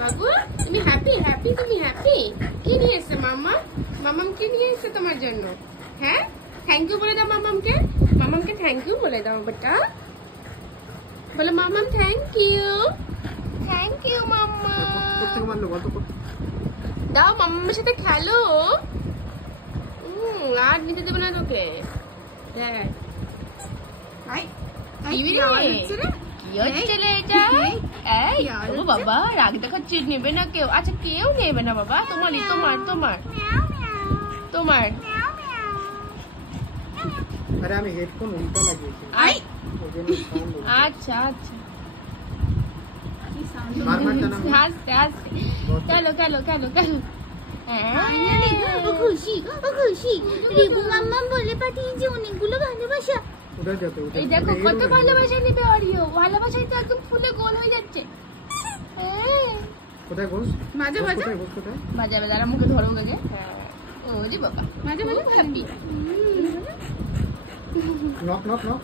বাবু তুমি happy happy তুমি happy? কি নিয়ে এসছে মাম্মা? মাম্মাম কি নিয়ে এসছে তোমার জন্য? হ্যাঁ থ্যাংক ইউ বলে দাও মাম্মামকে। মাম্মামকে থ্যাংক ইউ বলে দাও বেটা। বলে মাম্মাম থ্যাংক ইউ। থ্যাংক ইউ মাম্মা। দাও মাম্মার সাথে খেলো। আর নিতে দেবে না তোকে। দেখ বাবা রাগ দেখাচ্ছি নেবে না কেউ। আচ্ছা কেউ নেবে না বাবা। তোমারই তোমার তোমার তোমার। আরে আমি হেডফোন উল্টা লাগিয়েছি। আচ্ছা আচ্ছা হাসতে হাসতে খেলো খেলো খেলো খেলো। খুশি ও খুশি রিবু মাম্মা বলে পাঠিয়েছে অনেকগুলো ভালোবাসা। এই দেখো কত ভালোবাসা নিবে অরিও। ভালোবাসায় তো একদম ফুলে গোল হয়ে যাচ্ছে। কোথায় বস? মাঝে মাঝে মাঝে মাঝে মুখে ধরো গেছে। ও রে বাবা মাঝে মাঝে হ্যাপি। Knock knock knock.